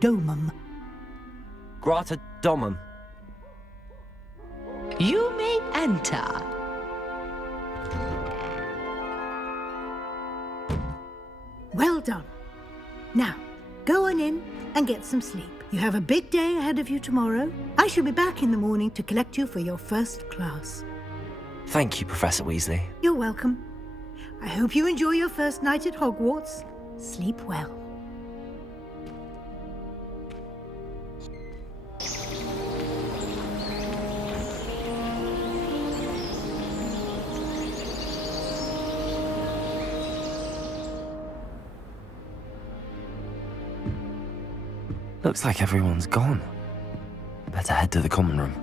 domum. Grata domum. You may enter. Well done. Now, go on in and get some sleep. You have a big day ahead of you tomorrow. I shall be back in the morning to collect you for your first class. Thank you, Professor Weasley. You're welcome. I hope you enjoy your first night at Hogwarts. Sleep well. Looks like everyone's gone. Better head to the common room.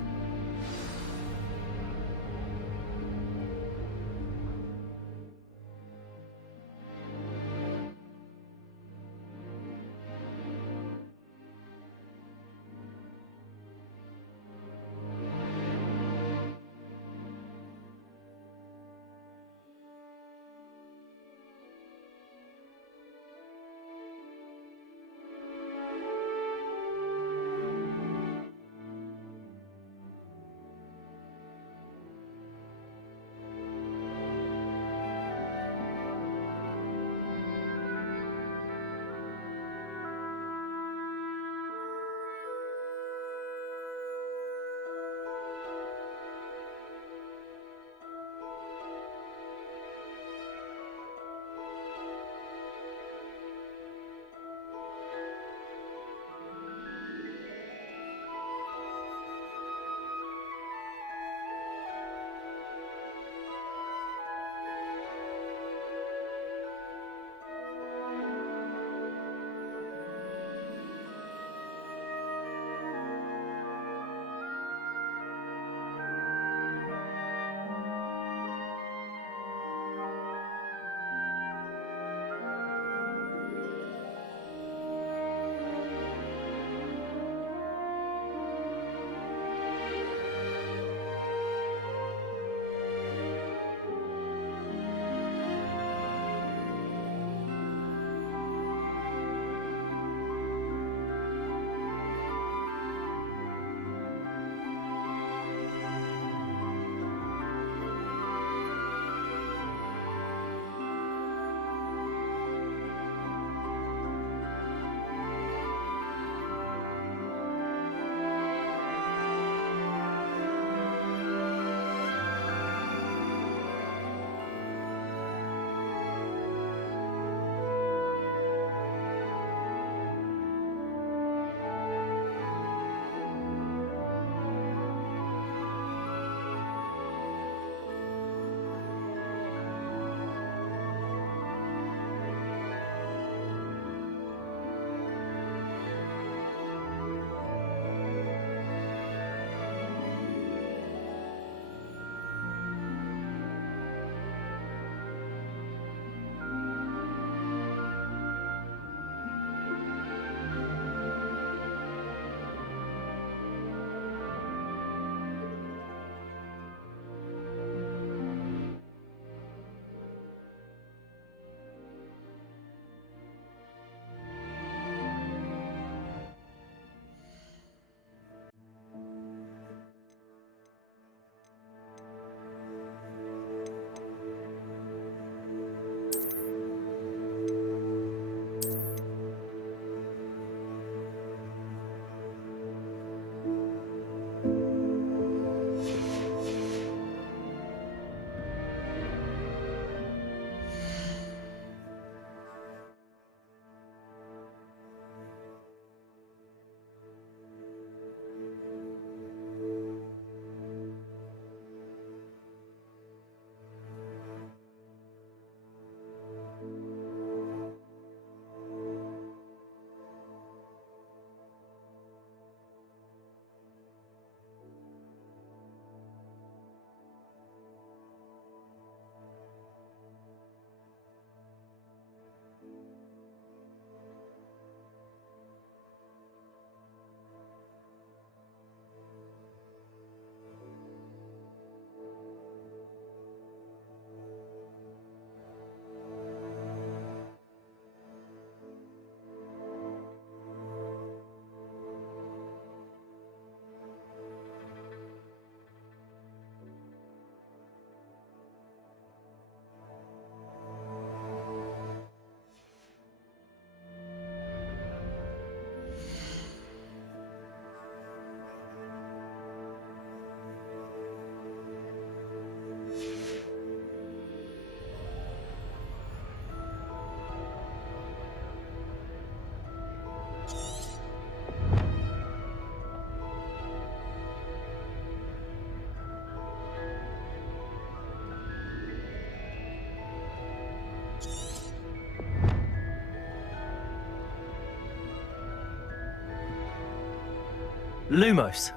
Lumos.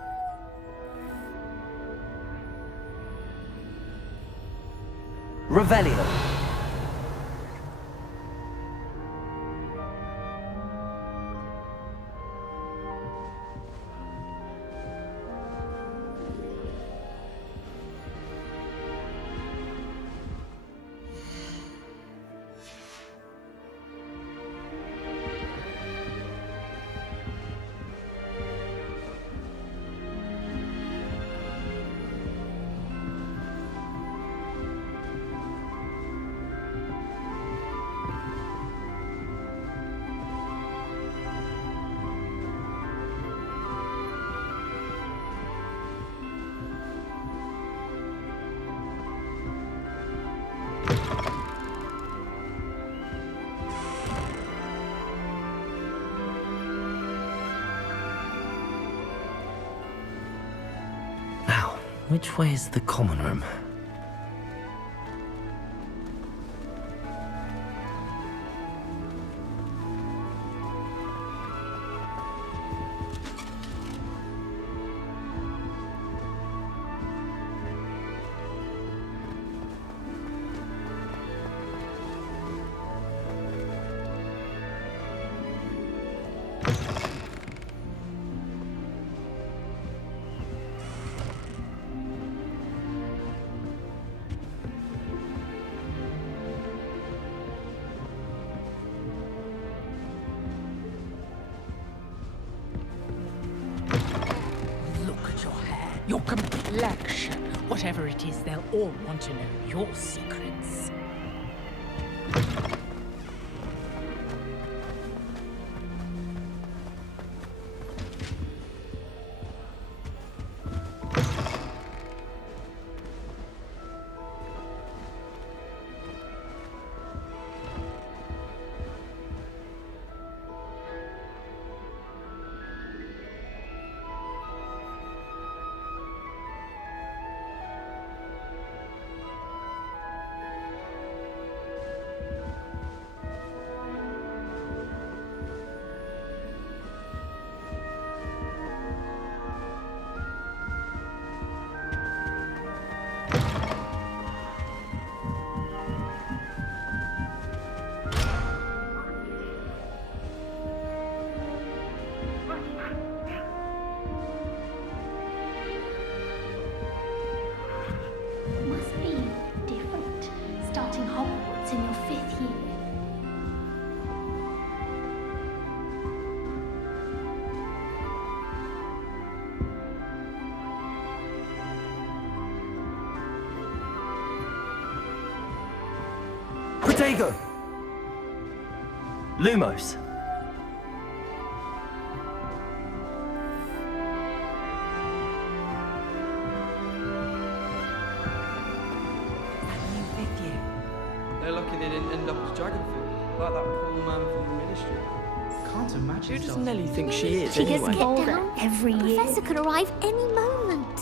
Revelio. Now, which way is the common room? Look at your hair, your complexion. Whatever it is, they'll all want to know your secrets. Must be different, starting Hogwarts in your 5th year. Protego! Lumos. They're lucky they didn't end up as Dragonfield, like that poor man from the Ministry. Can't imagine. Who does Nelly think she is, She anyway? gets bolder every year. The professor could arrive any moment.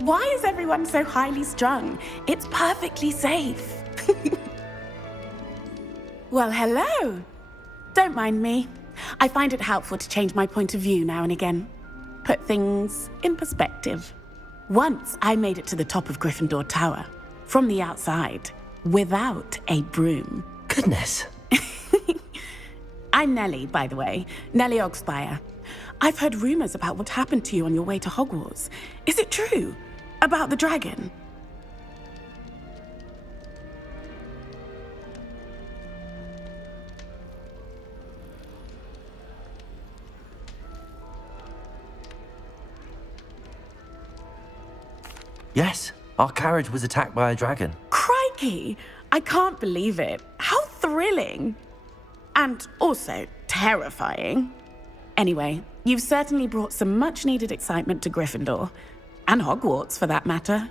Why is everyone so highly strung? It's perfectly safe. Well, hello. Don't mind me. I find it helpful to change my point of view now and again. Put things in perspective. Once I made it to the top of Gryffindor Tower, from the outside, without a broom. Goodness. I'm Nellie, by the way. Nellie Ogspire. I've heard rumors about what happened to you on your way to Hogwarts. Is it true? About the dragon? Yes, our carriage was attacked by a dragon. Crikey! I can't believe it. How thrilling! And also terrifying. Anyway, you've certainly brought some much-needed excitement to Gryffindor. And Hogwarts, for that matter.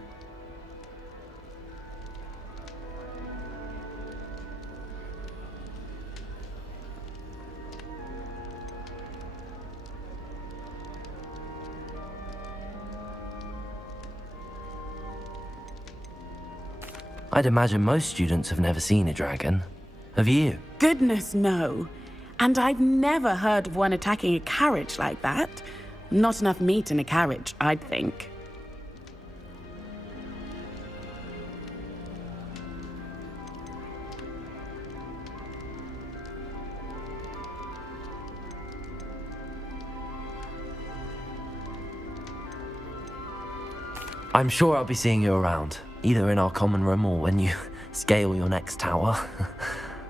I'd imagine most students have never seen a dragon. Have you? Goodness, no. And I've never heard of one attacking a carriage like that. Not enough meat in a carriage, I'd think. I'm sure I'll be seeing you around, either in our common room or when you scale your next tower.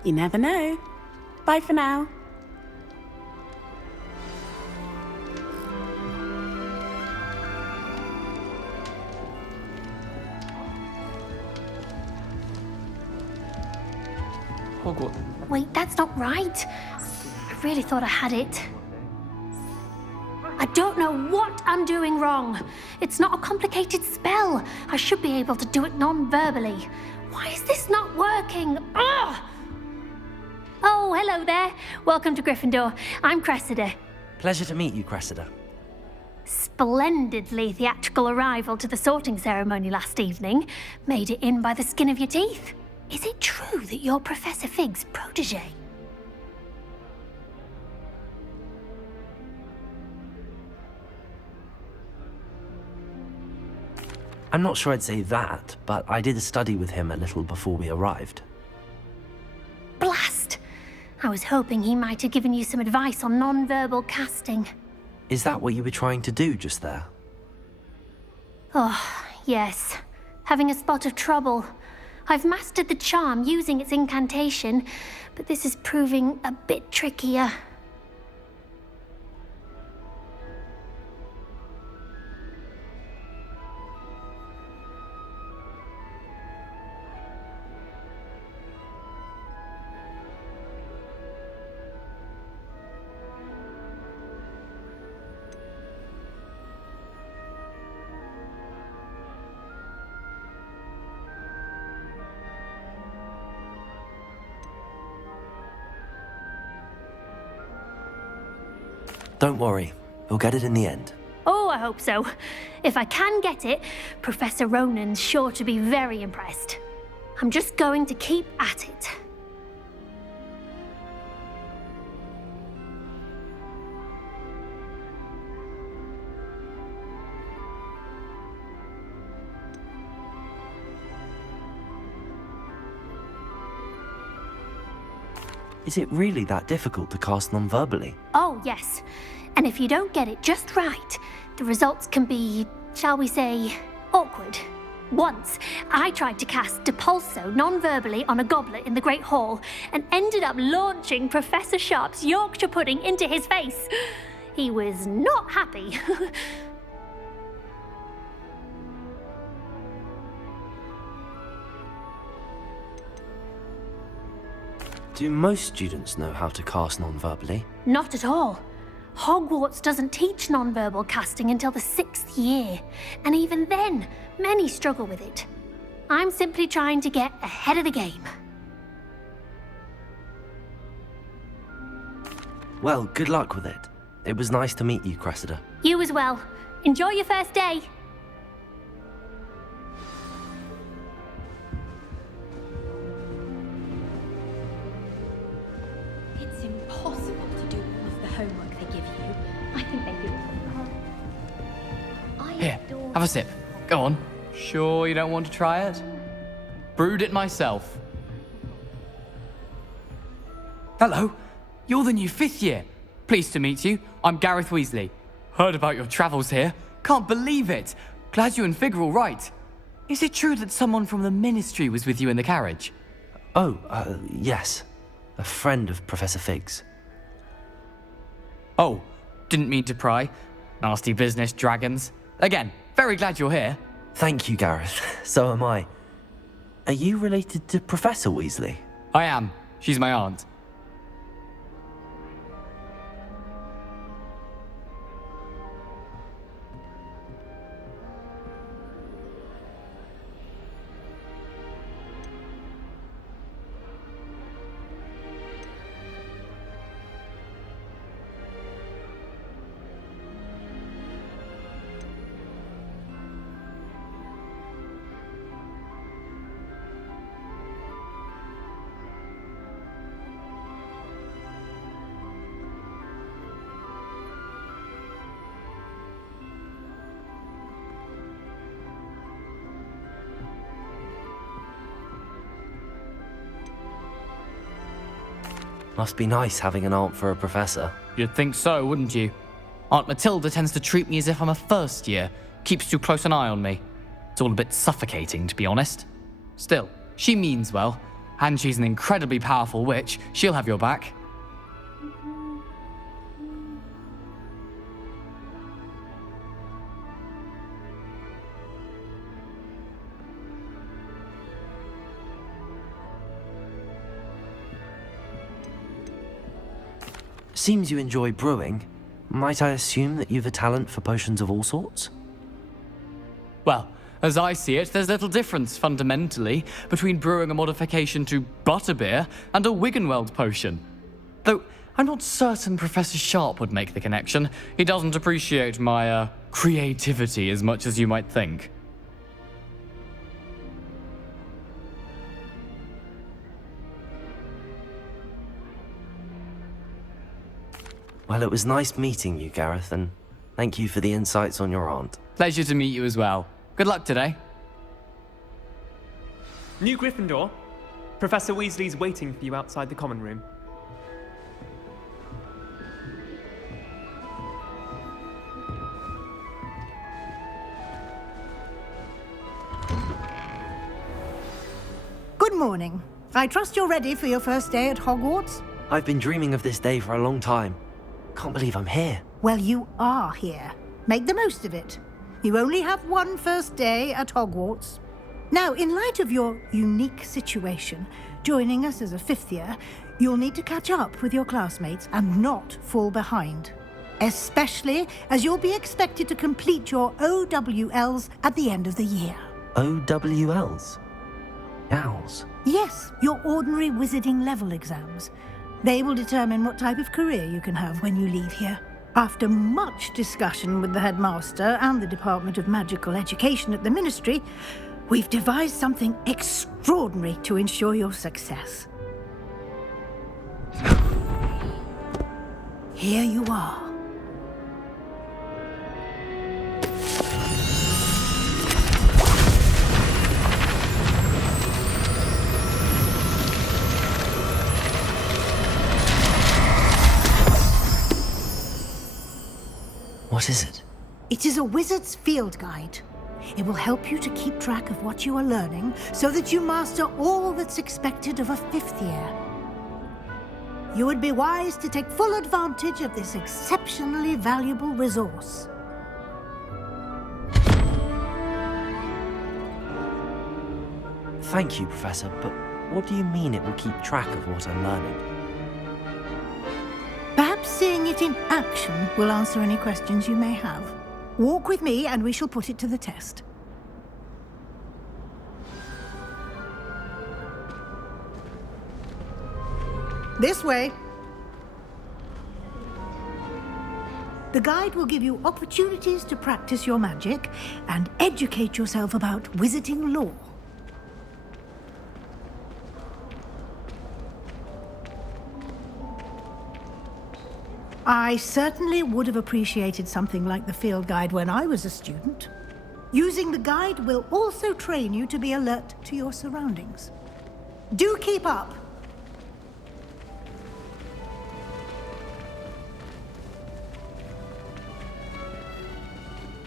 You never know. Bye for now. Hogwarts. Wait, that's not right. I really thought I had it. I don't know what I'm doing wrong. It's not a complicated spell. I should be able to do it non-verbally. Why is this not working? Ugh! Oh, hello there. Welcome to Gryffindor. I'm Cressida. Pleasure to meet you, Cressida. Splendidly theatrical arrival to the sorting ceremony last evening. Made it in by the skin of your teeth. Is it true that you're Professor Fig's protege? I'm not sure I'd say that, but I did a study with him a little before we arrived. Blast! I was hoping he might have given you some advice on non-verbal casting. Is that what you were trying to do just there? Oh, yes. Having a spot of trouble. I've mastered the charm using its incantation, but this is proving a bit trickier. Don't worry, we'll get it in the end. Oh, I hope so. If I can get it, Professor Ronan's sure to be very impressed. I'm just going to keep at it. Is it really that difficult to cast non-verbally? Oh, yes. And if you don't get it just right, the results can be, shall we say, awkward. Once, I tried to cast Depulso non-verbally on a goblet in the Great Hall and ended up launching Professor Sharp's Yorkshire pudding into his face. He was not happy. Do most students know how to cast non-verbally? Not at all. Hogwarts doesn't teach non-verbal casting until the 6th year, and even then, many struggle with it. I'm simply trying to get ahead of the game. Well, good luck with it. It was nice to meet you, Cressida. You as well. Enjoy your first day. It's impossible to do all of the homework they give you. I think they do it for fun. Here, have a sip. Go on. Sure you don't want to try it? Brewed it myself. Hello, you're the new 5th year. Pleased to meet you. I'm Gareth Weasley. Heard about your travels here. Can't believe it. Glad you and Fig are all right. Is it true that someone from the Ministry was with you in the carriage? Oh, yes. A friend of Professor Fig's. Oh, didn't mean to pry. Nasty business, dragons. Again, very glad you're here. Thank you, Gareth. So am I. Are you related to Professor Weasley? I am. She's my aunt. Must be nice having an aunt for a professor. You'd think so, wouldn't you? Aunt Matilda tends to treat me as if I'm a first year, keeps too close an eye on me. It's all a bit suffocating, to be honest. Still, she means well, and she's an incredibly powerful witch. She'll have your back. Seems you enjoy brewing. Might I assume that you've a talent for potions of all sorts? Well, as I see it, there's little difference, fundamentally, between brewing a modification to butterbeer and a Wiggenweld potion. Though, I'm not certain Professor Sharp would make the connection. He doesn't appreciate my, creativity as much as you might think. Well, it was nice meeting you, Gareth, and thank you for the insights on your aunt. Pleasure to meet you as well. Good luck today. New Gryffindor. Professor Weasley's waiting for you outside the common room. Good morning. I trust you're ready for your first day at Hogwarts? I've been dreaming of this day for a long time. Can't believe I'm here. Well, you are here. Make the most of it. You only have one first day at Hogwarts. Now, in light of your unique situation, joining us as a fifth year, you'll need to catch up with your classmates and not fall behind. Especially as you'll be expected to complete your OWLs at the end of the year. OWLs? Owls? Yes, your ordinary wizarding level exams. They will determine what type of career you can have when you leave here. After much discussion with the headmaster and the Department of Magical Education at the Ministry, we've devised something extraordinary to ensure your success. Here you are. What is it? It is a wizard's field guide. It will help you to keep track of what you are learning so that you master all that's expected of a fifth year. You would be wise to take full advantage of this exceptionally valuable resource. Thank you, Professor, but what do you mean it will keep track of what I'm learning? Perhaps seeing it in action will answer any questions you may have. Walk with me and we shall put it to the test. This way. The guide will give you opportunities to practice your magic and educate yourself about wizarding lore. I certainly would have appreciated something like the field guide when I was a student. Using the guide will also train you to be alert to your surroundings. Do keep up.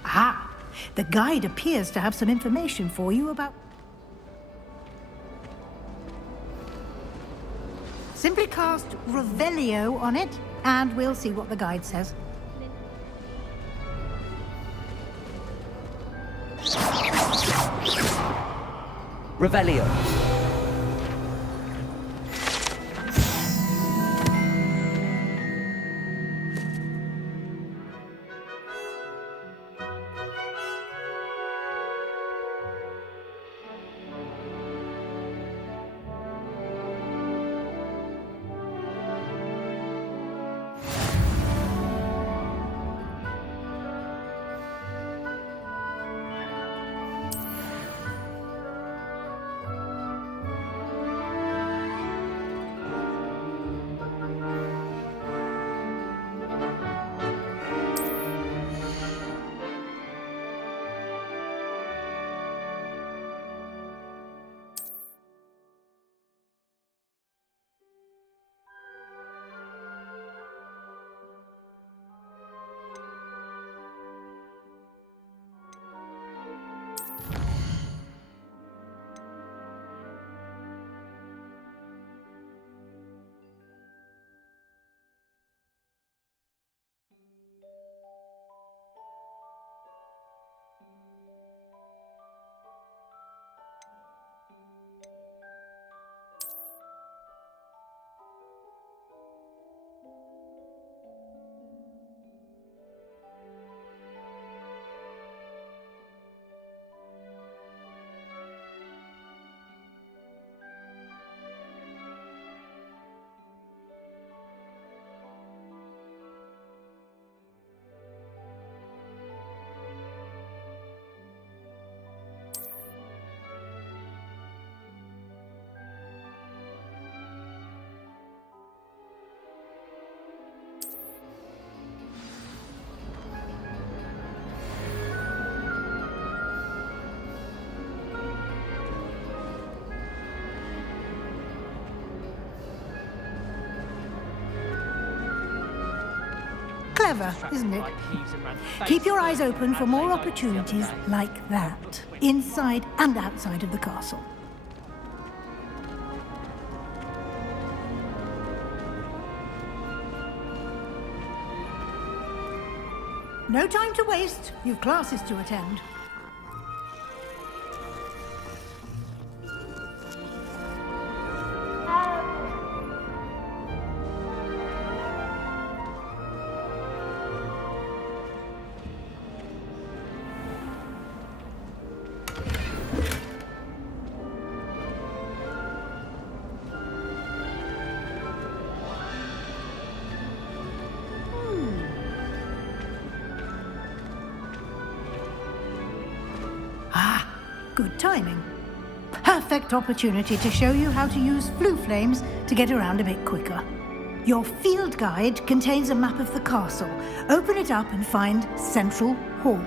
Ah, the guide appears to have some information for you about... Simply cast Revelio on it, and we'll see what the guide says. Revelio. Clever, isn't it? Keep your eyes open for more opportunities like that, inside and outside of the castle. No time to waste. You've classes to attend. Good timing. Perfect opportunity to show you how to use flue flames to get around a bit quicker. Your field guide contains a map of the castle. Open it up and find Central Hall.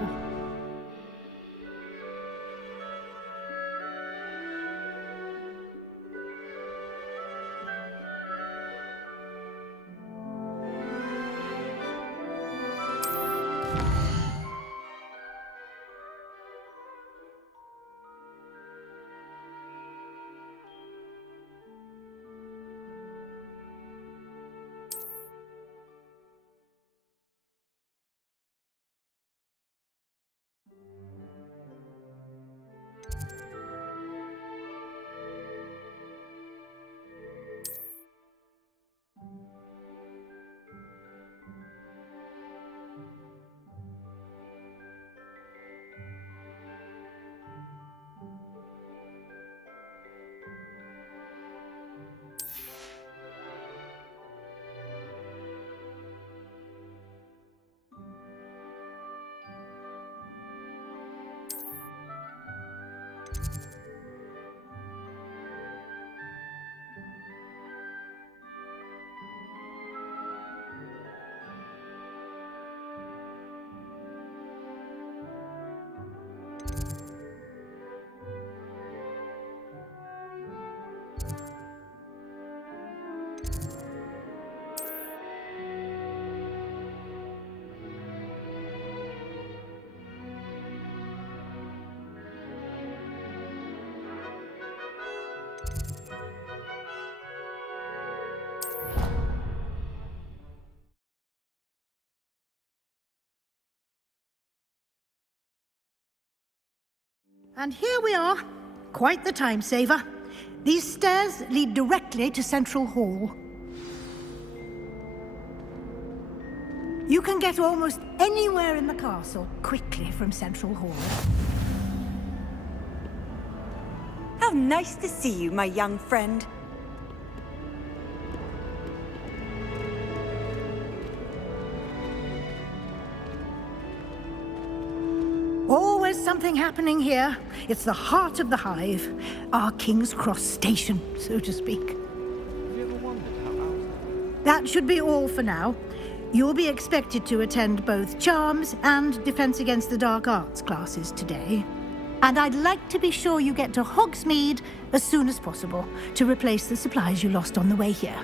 And here we are. Quite the time saver. These stairs lead directly to Central Hall. You can get almost anywhere in the castle quickly from Central Hall. How nice to see you, my young friend. Always something happening here. It's the heart of the hive. Our King's Cross station, so to speak. Have you ever wondered how owls... That should be all for now. You'll be expected to attend both Charms and Defense Against the Dark Arts classes today. And I'd like to be sure you get to Hogsmeade as soon as possible to replace the supplies you lost on the way here.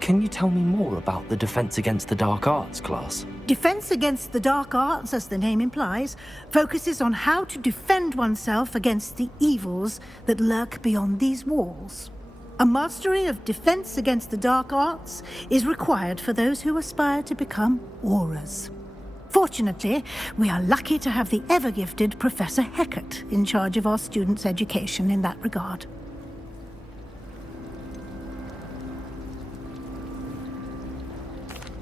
Can you tell me more about the Defense Against the Dark Arts class? Defense Against the Dark Arts, as the name implies, focuses on how to defend oneself against the evils that lurk beyond these walls. A mastery of Defense Against the Dark Arts is required for those who aspire to become Aurors. Fortunately, we are lucky to have the ever-gifted Professor Hecat in charge of our students' education in that regard.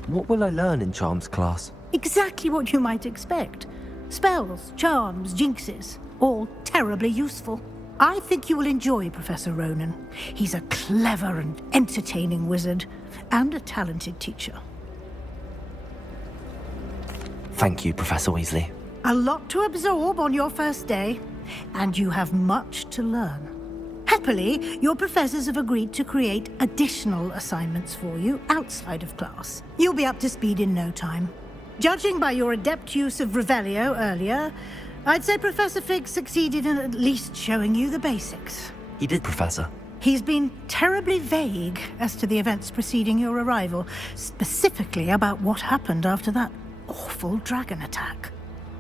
What will I learn in Charms class? Exactly what you might expect. Spells, charms, jinxes, all terribly useful. I think you will enjoy Professor Ronan. He's a clever and entertaining wizard, and a talented teacher. Thank you, Professor Weasley. A lot to absorb on your first day, and you have much to learn. Happily, your professors have agreed to create additional assignments for you outside of class. You'll be up to speed in no time. Judging by your adept use of Revelio earlier, I'd say Professor Fig succeeded in at least showing you the basics. He did, Professor. He's been terribly vague as to the events preceding your arrival, specifically about what happened after that awful dragon attack.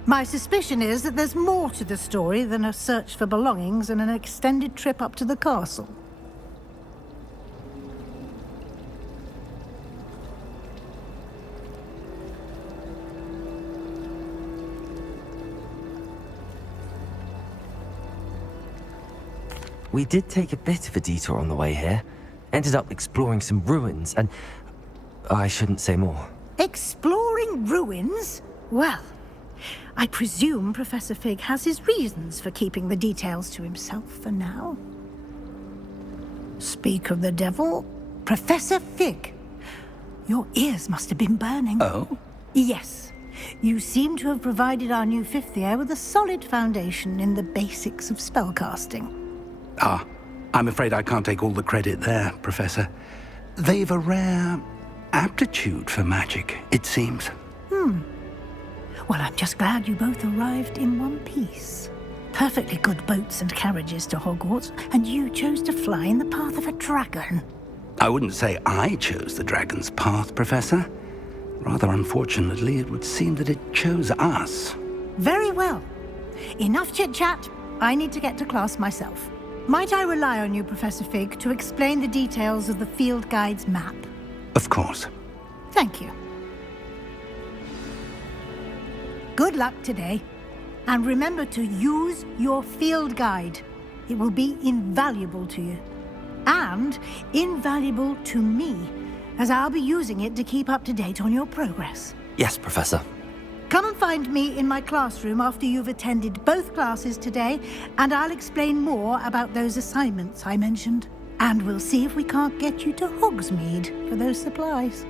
My suspicion is that there's more to the story than a search for belongings and an extended trip up to the castle. We did take a bit of a detour on the way here. Ended up exploring some ruins and... I shouldn't say more. Exploring ruins? Well, I presume Professor Fig has his reasons for keeping the details to himself for now. Speak of the devil, Professor Fig. Your ears must have been burning. Oh? Yes. You seem to have provided our new fifth year with a solid foundation in the basics of spellcasting. Ah, I'm afraid I can't take all the credit there, Professor. They've a rare aptitude for magic, it seems. Well, I'm just glad you both arrived in one piece. Perfectly good boats and carriages to Hogwarts, and you chose to fly in the path of a dragon. I wouldn't say I chose the dragon's path, Professor. Rather unfortunately, it would seem that it chose us. Very well. Enough chit-chat. I need to get to class myself. Might I rely on you, Professor Fig, to explain the details of the field guide's map? Of course. Thank you. Good luck today. And remember to use your field guide. It will be invaluable to you. And invaluable to me, as I'll be using it to keep up to date on your progress. Yes, Professor. Come and find me in my classroom after you've attended both classes today, and I'll explain more about those assignments I mentioned. And we'll see if we can't get you to Hogsmeade for those supplies.